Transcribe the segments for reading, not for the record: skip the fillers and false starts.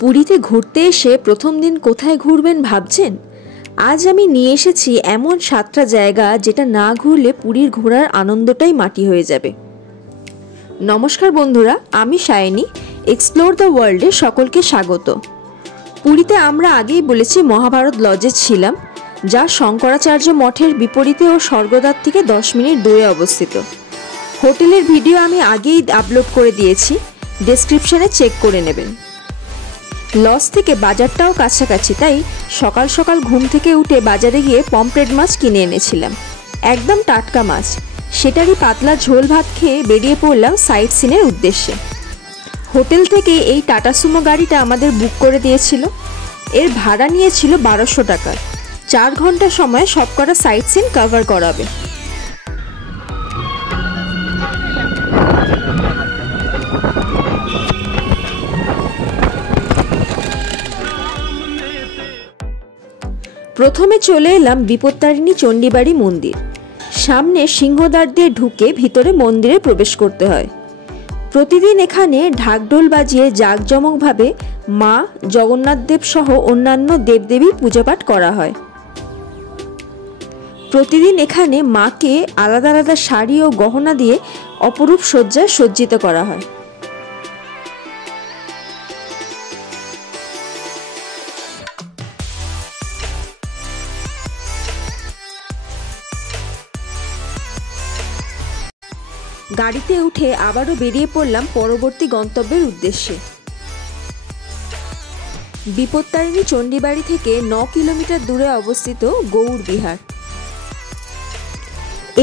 পুরীতে ঘুরতে এসে প্রথম দিন কোথায় ঘুরবেন ভাবছেন? আজ আমি নিয়ে এসেছি এমন 7টা জায়গা যেটা না ঘুরলে পুরীর ঘোরার আনন্দটাই মাটি হয়ে যাবে। নমস্কার বন্ধুরা, আমি সায়নী। এক্সপ্লোর দ্য ওয়ার্ল্ডে সকলকে স্বাগত। পুরীতে আমরা আগেই বলেছি মহাভারত লজে ছিলাম, যা শঙ্করাচার্য মঠের বিপরীতে ও স্বর্গদ্বার থেকে 10 মিনিট দূরে অবস্থিত। হোটেলের ভিডিও আমি আগেই আপলোড করে দিয়েছি, ডেসক্রিপশনে চেক করে নেবেন। লজ থেকে বাজারটাও কাছাকাছি, তাই সকাল সকাল ঘুম থেকে উঠে বাজারে গিয়ে পমফ্রেট মাছ কিনে এনেছিলাম, একদম টাটকা মাছ। সেটারই পাতলা ঝোল ভাত খেয়ে বেরিয়ে পড়লাম সাইট সিনের উদ্দেশ্যে। হোটেল থেকে এই টাটা সুমো গাড়িটা আমাদের বুক করে দিয়েছিল। এর ভাড়া নিয়েছিল 1200 টাকা। 4 ঘন্টা সময় সবকটা সাইট সিন কভার করাবে। প্রথমে চলে এলাম বিপত্তারিণী চণ্ডীবাড়ি মন্দির। সামনে সিংহদ্বার দিয়ে ঢুকে ভিতরে মন্দিরে প্রবেশ করতে হয়। প্রতিদিন এখানে ঢাকঢোল বাজিয়ে জাঁকজমকভাবে মা, জগন্নাথ দেব সহ অন্যান্য দেবদেবীর পূজাপাঠ করা হয়। প্রতিদিন এখানে মাকে আলাদা আলাদা শাড়ি ও গহনা দিয়ে অপরূপ সজ্জায় সজ্জিত করা হয়। গাড়িতে উঠে আবারও বেরিয়ে পড়লাম পরবর্তী গন্তব্যের উদ্দেশ্যে। বিপত্তারিণী চণ্ডীবাড়ি থেকে 9 কিলোমিটার দূরে অবস্থিত গৌড় বিহার।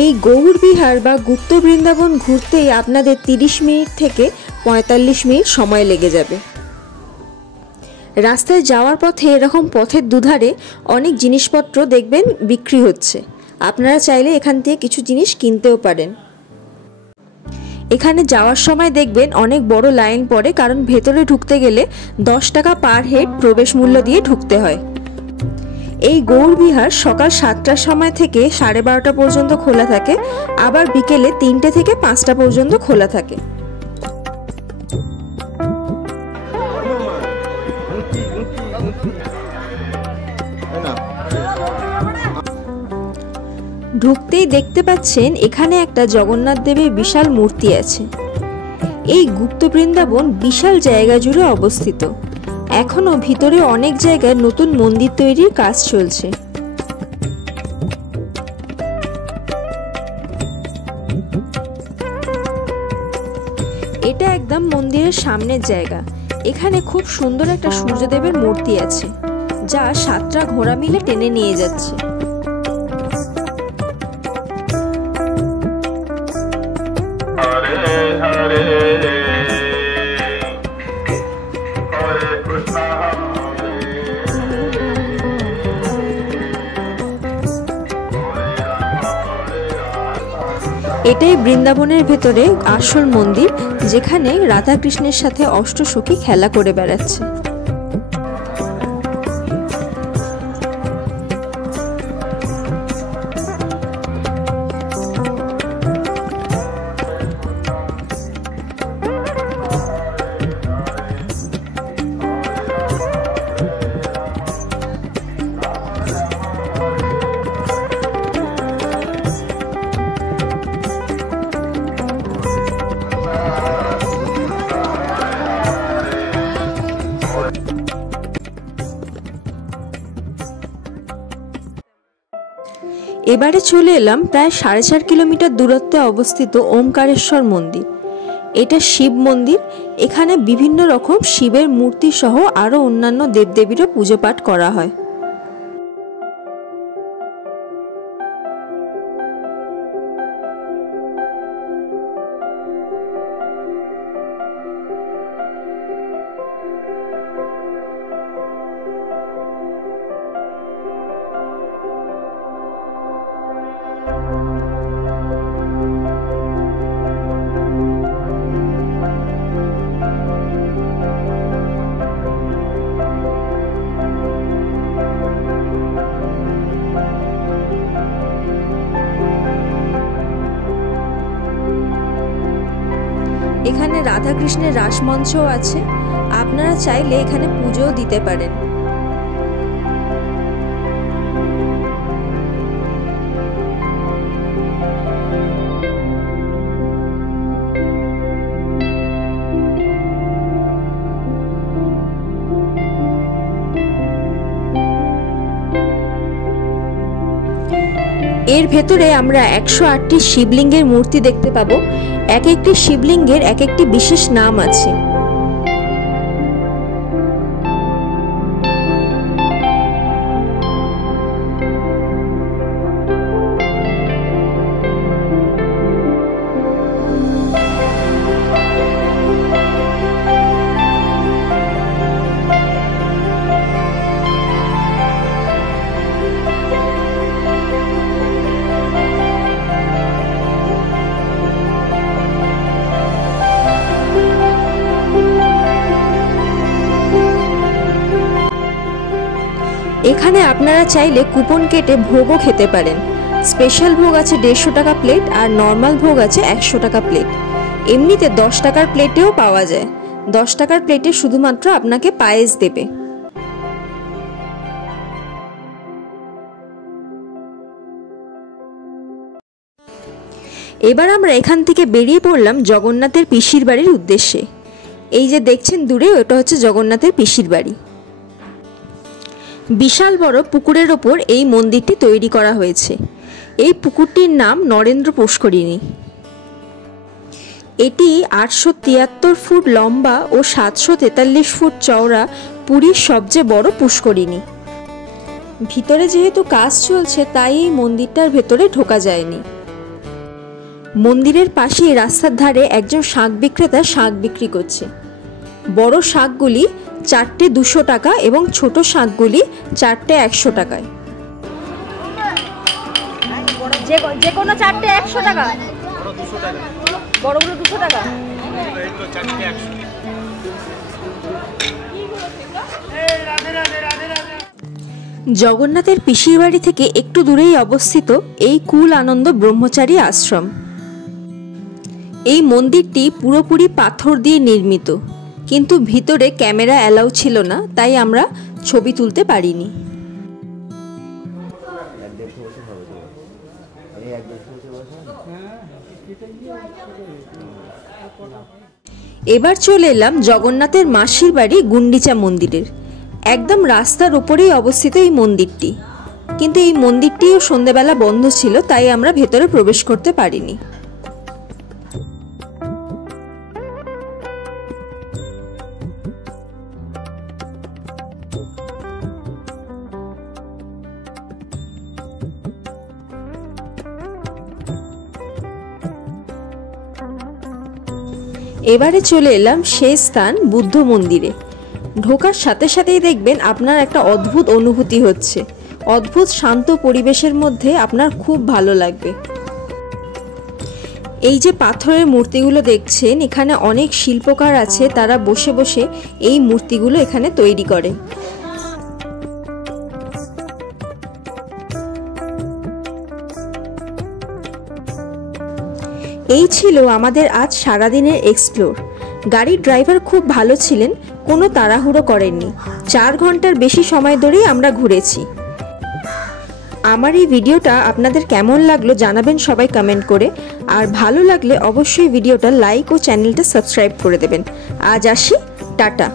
এই গৌড় বিহার বা গুপ্ত বৃন্দাবন ঘুরতেই আপনাদের 30 মিনিট থেকে 45 মিনিট সময় লেগে যাবে। রাস্তায় যাওয়ার পথে এরকম পথের দুধারে অনেক জিনিসপত্র দেখবেন বিক্রি হচ্ছে। আপনারা চাইলে এখান থেকে কিছু জিনিস কিনতেও পারেন। এখানে যাওয়ার সময় দেখবেন অনেক বড় লাইন পড়ে, কারণ ভেতরে ঢুকতে গেলে 10 টাকা পার হেড প্রবেশ মূল্য দিয়ে ঢুকতে হয়। এই গৌড় বিহার সকাল 7টার সময় থেকে 12:30টা পর্যন্ত খোলা থাকে, আবার বিকেলে 3টে থেকে 5টা পর্যন্ত খোলা থাকে। ঢুকতেই দেখতে পাচ্ছেন এখানে একটা জগন্নাথ দেবের বিশাল মূর্তি আছে। এই গুপ্ত বৃন্দাবন বিশাল জায়গা জুড়ে অবস্থিত। এখনো ভিতরে অনেক জায়গায় নতুন মন্দির তৈরির কাজ চলছে। এটা একদম মন্দিরের সামনের জায়গা। এখানে খুব সুন্দর একটা সূর্যদেবের মূর্তি আছে, যা 7টা ঘোড়া মিলে টেনে নিয়ে যাচ্ছে। এটাই বৃন্দাবনের ভেতরে আসল মন্দির, যেখানে রাধা কৃষ্ণের সাথে অষ্টসখী খেলা করে বেড়াচ্ছে। এবারে চলে এলাম প্রায় 4.5 কিলোমিটার দূরত্বে অবস্থিত ওমকারেশ্বর মন্দির। এটা শিব মন্দির। এখানে বিভিন্ন রকম শিবের মূর্তি সহ আরও অন্যান্য দেবদেবীরও পুজো পাঠ করা হয়। এখানে রাধা কৃষ্ণের রাসমঞ্চও আছে, আপনারা চাইলে এখানে পুজোও দিতে পারেন। এর ভেতরে আমরা 108টি শিবলিঙ্গের মূর্তি দেখতে পাবো। এক একটি শিবলিঙ্গের এক একটি বিশেষ নাম আছে। এখানে আপনারা চাইলে কুপন কেটে ভোগও খেতে পারেন। স্পেশাল ভোগ আছে 150 টাকা প্লেট, আর নর্মাল ভোগ আছে 100 টাকা প্লেট। এমনিতে 10 টাকার প্লেটেও পাওয়া যায়। 10 টাকার প্লেটে শুধুমাত্র আপনাকে পায়েস দেবে। এবার আমরা এখান থেকে বেরিয়ে পড়লাম জগন্নাথের পিসির বাড়ির উদ্দেশ্যে। এই যে দেখছেন দূরে, ওটা হচ্ছে জগন্নাথের পিসির বাড়ি। বিশাল বড় পুকুরের ওপর এই মন্দিরটি তৈরি করা হয়েছে। এই পুকুরটির নাম নরেন্দ্র পুষ্করিণী। এটি 873 ফুট লম্বা ও 743 ফুট চওড়া পুরীর সবচেয়ে বড় পুষ্করিণী। ভিতরে যেহেতু কাজ চলছে তাই এই মন্দিরটার ভেতরে ঢোকা যায়নি। মন্দিরের পাশেই রাস্তার ধারে একজন শাক বিক্রেতা শাক বিক্রি করছে। বড় শাকগুলি 4টে 200 টাকা এবং ছোট শাকগুলি 4টে 100 টাকায়। যে কোনো 4টে 100 টাকা, বড়গুলো 200 টাকা। জগন্নাথের পিসির বাড়ি থেকে একটু দূরেই অবস্থিত এই কুল আনন্দ ব্রহ্মচারী আশ্রম। এই মন্দিরটি পুরোপুরি পাথর দিয়ে নির্মিত, কিন্তু ভিতরে ক্যামেরা অ্যালাউ ছিল না, তাই আমরা ছবি তুলতে পারিনি। এবার চলে এলাম জগন্নাথের মাসির বাড়ি গুন্ডিচা মন্দিরের। একদম রাস্তার উপরেই অবস্থিত এই মন্দিরটি, কিন্তু এই মন্দিরটিও সন্ধ্যেবেলা বন্ধ ছিল, তাই আমরা ভেতরে প্রবেশ করতে পারিনি। এবারে চলে এলাম সেই স্থান বুদ্ধ মন্দিরে। ঢোকার সাথে সাথেই দেখবেন আপনার একটা অদ্ভুত অনুভূতি হচ্ছে। অদ্ভুত শান্ত পরিবেশের মধ্যে আপনার খুব ভালো লাগবে। এই যে পাথরের মূর্তিগুলো দেখছেন, এখানে অনেক শিল্পকার আছে, তারা বসে বসে এই মূর্তিগুলো এখানে তৈরি করে। এই ছিল আমাদের আজ সারাদিনের এক্সপ্লোর। গাড়ির ড্রাইভার খুব ভালো ছিলেন, কোনো তাড়াহুড়ো করেননি। 4 ঘন্টার বেশি সময় ধরেই আমরা ঘুরেছি। আমার এই ভিডিওটা আপনাদের কেমন লাগলো জানাবেন সবাই কমেন্ট করে, আর ভালো লাগলে অবশ্যই ভিডিওটা লাইক ও চ্যানেলটা সাবস্ক্রাইব করে দেবেন। আজ আসি, টাটা।